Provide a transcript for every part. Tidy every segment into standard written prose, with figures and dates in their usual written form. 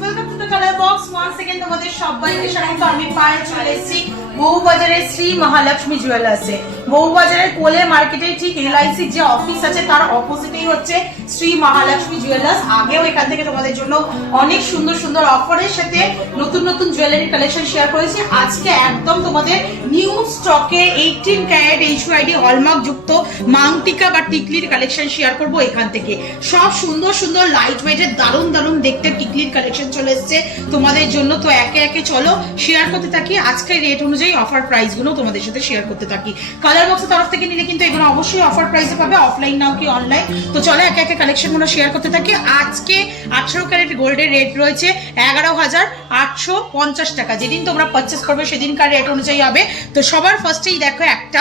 Welcome to the colour box. Once again তোমাদের সবাইকে স্বাগত। আমি পায়ে চলে এসেছি বউবাজারের শ্রী মহালক্ষ্মী জুয়েলার্সে। বউবাজারের কোলে মার্কেটে ঠিক এলআইসি যে অফিস আছে তার অপোজিটেই হচ্ছে শ্রী মহালক্ষ্মী জুয়েলার্স। আগেও এখান থেকে তোমাদের জন্য অনেক সুন্দর সুন্দর অফারের সাথে নতুন নতুন জুয়েলারি কালেকশন শেয়ার করেছি। আজকে একদম তোমাদের নিউ স্টকে 18 ক্যারেট এইচইউআইডি হলমার্ক যুক্ত মাংটিকা বা টিকলির কালেকশন শেয়ার করব এখান থেকে। সব সুন্দর সুন্দর লাইট ওয়েটের দারুণ দারুণ দেখতে টিকলির কালেকশন চলে এসেছে তোমাদের জন্য। তো একে একে চলো শেয়ার করতে থাকি। আজকের রেট অনুযায়ী অফার প্রাইস গুলো তোমাদের সাথে শেয়ার করতে থাকি। কালার বক্সের তরফ থেকে নিলে কিন্তু এগুলো অবশ্যই অফার প্রাইসে পাবে, অফলাইন নাও কি অনলাইন। তো চলো একে একে কালেকশন গুলো শেয়ার করতে থাকি। আজকে 18 ক্যারেট গোল্ডের রেট রয়েছে 11,850 টাকা। যেদিন তোমরা পারচেস করবে সেদিনকার রেট অনুযায়ী হবে। তো সবার ফার্স্টেই দেখো একটা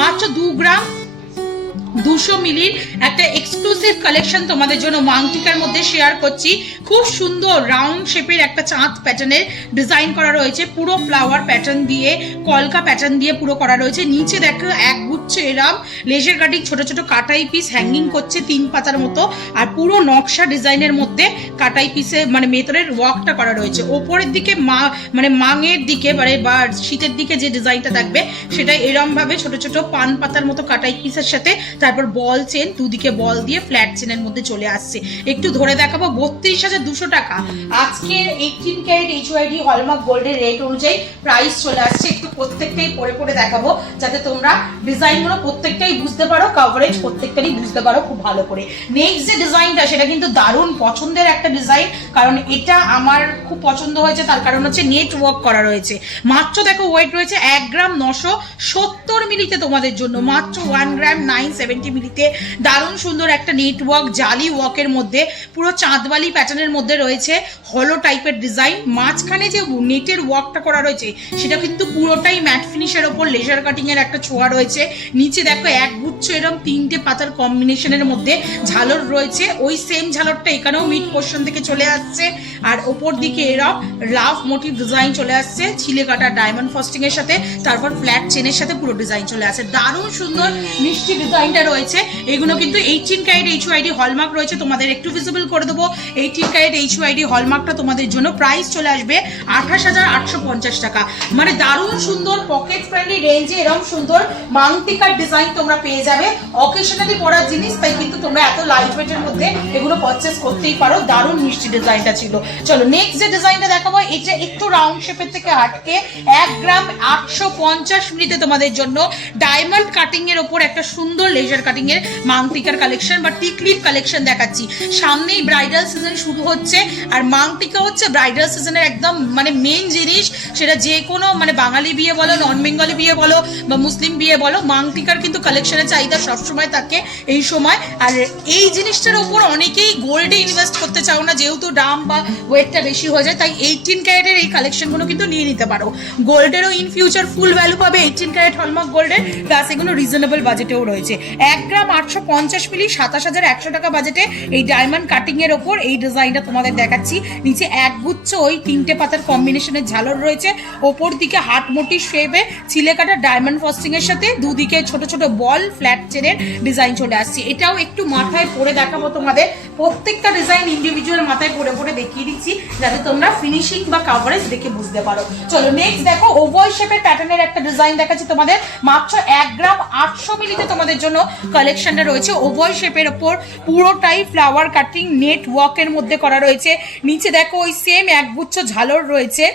মাত্র 2 গ্রাম 200 মিলির একটা এক্সক্লুসিভ কালেকশন তোমাদের জন্য মাংটিকার মধ্যে শেয়ার করছি। খুব সুন্দর রাউন্ড শেপের একটা চাঁদ প্যাটার্নের ডিজাইন করা রয়েছে, পুরো ফ্লাওয়ার প্যাটার্ন দিয়ে কলকা প্যাটার্ন দিয়ে পুরো করা রয়েছে। নিচে দেখো এক গুচ্ছ এরম লেজার কাটিং ছোট ছোট কাটাই পিস হ্যাঙ্গিং করছে 3 পাতার মতো, আর পুরো নকশা ডিজাইনের মধ্যে কাটাই পিসে মানে মেতরের ওয়ার্কটা করা রয়েছে। ওপরের দিকে মানে মাঙের দিকে মানে বা শীতের দিকে যে ডিজাইনটা থাকবে সেটা এরম ভাবে ছোট ছোট পান পাতার মতো কাটাই পিসের সাথে তারপর বল চেন, দুদিকে বল দিয়ে ফ্ল্যাট চেনের মধ্যে চলে আসছে। একটু ধরে দেখাবো 32,200 টাকা আজকের 18 ক্যারেট এইচইউআইডি হলমার্ক গোল্ডের রেট অনুযায়ী প্রাইস চলে আসছে। একটু প্রত্যেকটাই পরে পরে দেখাবো যাতে তোমরা ডিজাইনগুলো প্রত্যেকটাই বুঝতে পারো, কভারেজ প্রত্যেকটাই বুঝতে পারো খুব ভালো করে। নেক্সট যে ডিজাইনটা সেটা কিন্তু দারুণ পছন্দের একটা ডিজাইন, কারণ এটা আমার খুব পছন্দ হয়েছে। তার কারণ হচ্ছে নেট ওয়ার্ক করা রয়েছে। মাত্র দেখো ওয়েট রয়েছে 1 গ্রাম 970 মিলিতে তোমাদের জন্য, মাত্র 1 গ্রাম 970 মিলিতে দারুণ সুন্দর একটা নেটওয়ার্ক জালি ওয়ার্কের মধ্যে পুরো চাঁদবালি প্যাটার্নের মধ্যে রয়েছে হলো টাইপের ডিজাইন। মাঝখানে যে নেটের ওয়ার্কটা করা রয়েছে সেটা কিন্তু পুরোটাই ম্যাট ফিনিশের ওপর লেজার কাটিং এর একটা ছোঁয়া রয়েছে। নিচে দেখো এক গুচ্ছ এরকম 3টে পাতার কম্বিনেশনের মধ্যে ঝালর রয়েছে, ওই সেম ঝালরটা এখানেও মিড পোর্শন থেকে চলে আসছে। আর ওপর দিকে এরকম লাভ মোটিভ ডিজাইন চলে আসছে ছিলে কাটা ডায়মন্ড ফস্টিং এর সাথে, তারপর ফ্ল্যাট চেনের সাথে পুরো ডিজাইন চলে আসছে। দারুণ সুন্দর মিষ্টি ডিজাইনটা রয়েছে। এগুলো কিন্তু 18 ক্যারেট এইচইউআইডি হলমার্ক রয়েছে। তোমাদের একটু ভিজিবল করে দেবো 18 ক্যারেট এইচইউআইডি হলমার্কটা তোমাদের জন্য প্রাইস চলে আসবে 28,850 টাকা। মানে দারুণ সুন্দর পকেট ফ্রেন্ডলি রেঞ্জে এরকম সুন্দর মাংটিকার ডিজাইন তোমরা পেয়ে যাবে। অকেশনালি পরার জিনিস, তাই কিন্তু তোমরা এত লাইট ওয়েটের মধ্যে এগুলো পারচেস করতেই পারো। দারুণ মিষ্টি ডিজাইনটা ছিল। চলো নেক্সট যে ডিজাইনটা দেখাবো, এটা একটু রাউন্ড শেপের থেকে হাটকে 1 গ্রাম 850 মিলিতে তোমাদের জন্য ডায়মন্ড কাটিং এর ওপর একটা সুন্দর লেজার কাটিং এর মাংটিকার কালেকশন বা টিকলির কালেকশন দেখাচ্ছি। সামনেই ব্রাইডাল সিজন শুরু হচ্ছে, আর মাংটিকা হচ্ছে ব্রাইডাল সিজনের একদম মানে মেইন জিনিস। সেটা যে কোনো মানে বাঙালি বিয়ে বলো, নন বেঙ্গলি বিয়ে বলো বা মুসলিম বিয়ে বলো, মাংটিকার কিন্তু কালেকশনের চাহিদা সবসময় থাকে এই সময়। আর এই জিনিসটার উপর অনেকেই গোল্ডে ইনভেস্ট করতে চাও না, যেহেতু দাম বা ওয়েটটা বেশি হয়ে যায়, তাই 18 ক্যারেটের এই কালেকশনগুলো কিন্তু নিয়ে নিতে পারো। গোল্ডেরও ইন ফিউচার ফুল ভ্যালু পাবে 18 ক্যারেট হলমার্ক গোল্ডের, প্লাস এগুলো রিজনেবল বাজেটেও রয়েছে। 1 গ্রাম 850 মিলি 27,100 টাকা বাজেটে এই ডায়মন্ড কাটিং এর ওপর এই ডিজাইনটা তোমাদের দেখাচ্ছি। নিচে এক গুচ্ছ ওই 3টে পাতার কম্বিনেশনের ঝালর রয়েছে, ওপর দিকে হার্ট মোটিভ শেপে ছিলে কাটা ডায়মন্ড ফস্টিং এর সাথে দুদিকে ছোট ছোট বল ফ্ল্যাট চেনের ডিজাইন চলে আসছে। এটাও একটু মাথায় পরে দেখাবো তোমাদের, প্রত্যেকটা ডিজাইন ইন্ডিভিজুয়াল মাথায় পরে পরে দেখিয়ে দিচ্ছি যাতে তোমরা ফিনিশিং বা কভারেজ দেখে বুঝতে পারো। চলো নেক্সট দেখো ওভাল শেপের প্যাটার্নের একটা ডিজাইন দেখাচ্ছি তোমাদের। মাত্র 1 গ্রাম 800 মিলিতে তোমাদের জন্য কালেকশনটা রয়েছে। ওভাল শেপের ওপর পুরোটাই ফ্লাওয়ার কাটিং নেট ওয়ার্কের মধ্যে করা রয়েছে। নিচে দেখো ওই সেম একগুচ্ছ ঝালর রয়েছে,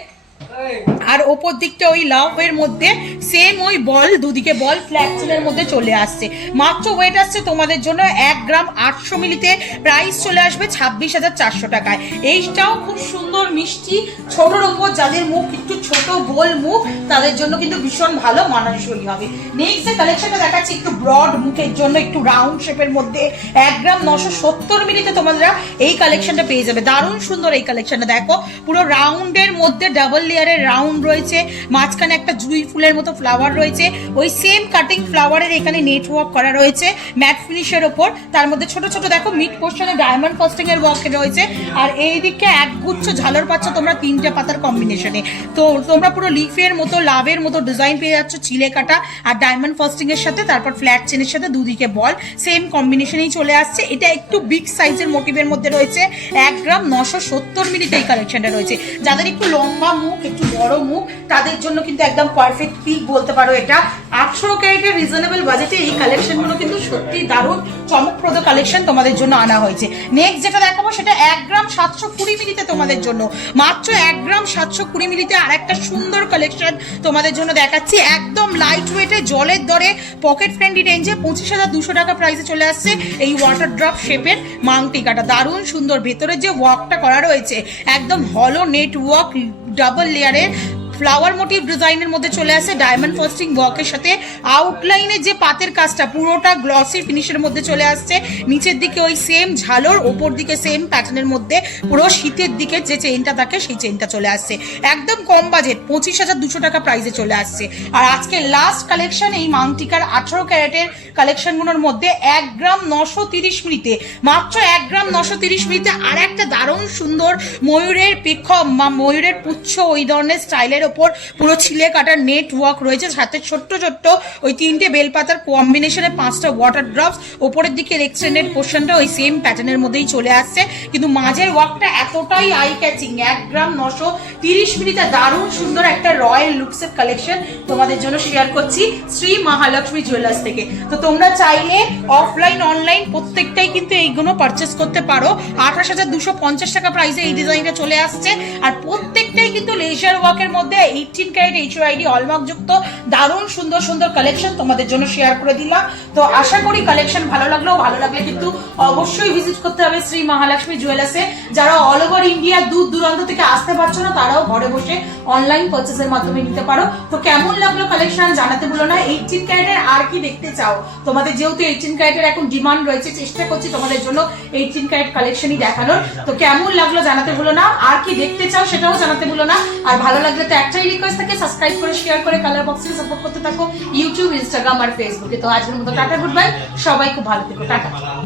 আর ওপর দিকটা ওই লাভ এর মধ্যে সেম ওই বল দুদিকে বল ফ্ল্যাট চেনের মধ্যে চলে আসছে। মাত্র ওয়েট আসছে তোমাদের জন্য 1 গ্রাম 800 মিলিতে, প্রাইস চলে আসবে 26,400 টাকায়। এইটাও খুব সুন্দর মিষ্টি ছোটর ওপর যাদের মুখ একটু ছোট গোল মুখ তাদের জন্য কিন্তু ভীষণ ভালো মানানসই হবে। নেক্সট যে কালেকশনটা দেখাচ্ছি একটু ব্রড মুখের জন্য, একটু রাউন্ড শেপের মধ্যে 1 গ্রাম 970 মিলিতে তোমরা এই কালেকশনটা পেয়ে যাবে। দারুণ সুন্দর এই কালেকশনটা দেখো, পুরো রাউন্ডের মধ্যে ডাবল লেয়ার লেয়ারের রাউন্ড রয়েছে, মাঝখানে একটা জুঁই ফুলের মতো ফ্লাওয়ার রয়েছে, ওই সেম কাটিং ফ্লাওয়ারের এখানে নেটওয়ার্ক করা রয়েছে ম্যাট ফিনিশের ওপর। তার মধ্যে ছোট ছোট দেখো মিড পোর্শনে ডায়মন্ড ফাস্টিং এর ওয়ার্ক রয়েছে, আর এই দিকে একগুচ্ছ ঝালর পাচ্ছ তোমরা 3টে পাতার কম্বিনেশনে। তো তোমরা পুরো লিফের মতো লাভের মতো ডিজাইন পেয়ে যাচ্ছ চিলে কাটা আর ডায়মন্ড ফাস্টিং এর সাথে, তারপর ফ্ল্যাট চেনের সাথে দুদিকে বল সেম কম্বিনেশনেই চলে আসছে। এটা একটু বিগ সাইজের মোটিভের মধ্যে রয়েছে, 1 গ্রাম 970 মিলিতে এই কালেকশনটা রয়েছে। যাদের একটু লম্বা মুখ, একটু বড় মুখ, তাদের জন্য কিন্তু একদম পারফেক্ট পিক বলতে পারো এটা। 18 ক্যারেটের রিজনেবল বাজেটে এই কালেকশনগুলো কিন্তু সত্যি দারুণ চমকপ্রদ কালেকশন তোমাদের জন্য আনা হয়েছে। নেক্সট যেটা দেখাবো সেটা 1 গ্রাম 720 মিলিতে তোমাদের জন্য, মাত্র 1 গ্রাম 720 মিলিতে আর একটা সুন্দর কালেকশন তোমাদের জন্য দেখাচ্ছি। একদম লাইট ওয়েটে জলের দরে পকেট ফ্রেন্ডলি রেঞ্জে 25,200 টাকা প্রাইসে চলে আসছে এই ওয়াটার ড্রপ শেপের মাংটিকাটা। দারুণ সুন্দর, ভেতরে যে ওয়ার্কটা করা রয়েছে একদম হলো নেট ওয়ার্ক, ডাবল লেয়ারের ফ্লাওয়ার মোটিভ ডিজাইনের মধ্যে চলে আসে ডায়মন্ড ফাস্টিং ওয়ার্কের সাথে। আউটলাইনের যে পাতের কাজটা পুরোটা গ্লসি ফিনিশের মধ্যে চলে আসছে, নিচের দিকে ওই সেম ঝালর, ওপর দিকে সেম প্যাটার্নের মধ্যে পুরো শীতের দিকে যে চেইনটা থাকে সেই চেইনটা চলে আসছে। একদম কম বাজেট 25,200 টাকা প্রাইসে চলে আসছে। আর আজকে লাস্ট কালেকশন এই মাংটিকার 18 ক্যারেটের কালেকশনগুলোর মধ্যে 1 গ্রাম 930 মিলিতে, মাত্র 1 গ্রাম 930 মিলিতে আর একটা দারুণ সুন্দর ময়ূরের পেখম বা ময়ূরের পুচ্ছ ওই ধরনের স্টাইলের ওপর পুরো ছিলে কাটার নেট ওয়ার্ক রয়েছে, সাথে ছোট্ট ছোট্ট ওই 3টে বেলপাতার কম্বিনেশনে 5টা ওয়াটার ড্রপস। ওপরের দিকে এক্সটেন্ডেড পোর্শনটা ওই সেম প্যাটার্নের মধ্যেই চলে আসছে, কিন্তু মাঝের ওয়ার্কটা এতটাই আই ক্যাচিং। 1 গ্রাম 930 মিলিতে দারুণ সুন্দর একটা রয়্যাল লুকসের কালেকশন তোমাদের জন্য শেয়ার করছি শ্রী মহালক্ষ্মী জুয়েলার্স থেকে। তো তোমরা চাইলে অফলাইন অনলাইন প্রত্যেকটাই কিন্তু এইগুলো পারচেস করতে পারো। 28,250 টাকা প্রাইসে এই ডিজাইনটা চলে আসছে, আর প্রত্যেকটাই কিন্তু লেজার ওয়ার্কের মধ্যে 18 ক্যারেট HYD হলমার্ক যুক্ত দারুণ সুন্দর সুন্দর কালেকশন তোমাদের জন্য শেয়ার করে দিলাম। তো আশা করি কালেকশন ভালো লাগলে কিন্তু অবশ্যই ভিজিট করতে হবে শ্রী মহালক্ষ্মী জুয়েলার্সে। যারা অল ওভার ইন্ডিয়া দূর দূরান্ত থেকে আসতে পারছো না, তারাও ঘরে বসে অনলাইন পারচেসের মাধ্যমে নিতে পারো। তো কেমন লাগলো কালেকশন জানাতে ভুলো না। 18 ক্যারেটের আর কি দেখতে চাও তোমাদের, যেহেতু 18 ক্যারেটের এখন ডিমান্ড রয়েছে, চেষ্টা করছি তোমাদের জন্য 18 ক্যারেট কালেকশনই দেখানোর। তো কেমন লাগলো জানাতে ভুলো না, আর কি দেখতে চাও সেটাও জানাতে ভুলো না। আর ভালো লাগলে তো একটাই রিকোয়েস্ট থাকে, সাবস্ক্রাইব করে শেয়ার করে কালার বক্সে সাপোর্ট করতে থাকো ইউটিউব, ইনস্টাগ্রাম আর ফেসবুকে। তো আজকের মতো টাটা, গুড বাই, সবাই খুব ভালো থেকো, টাটা।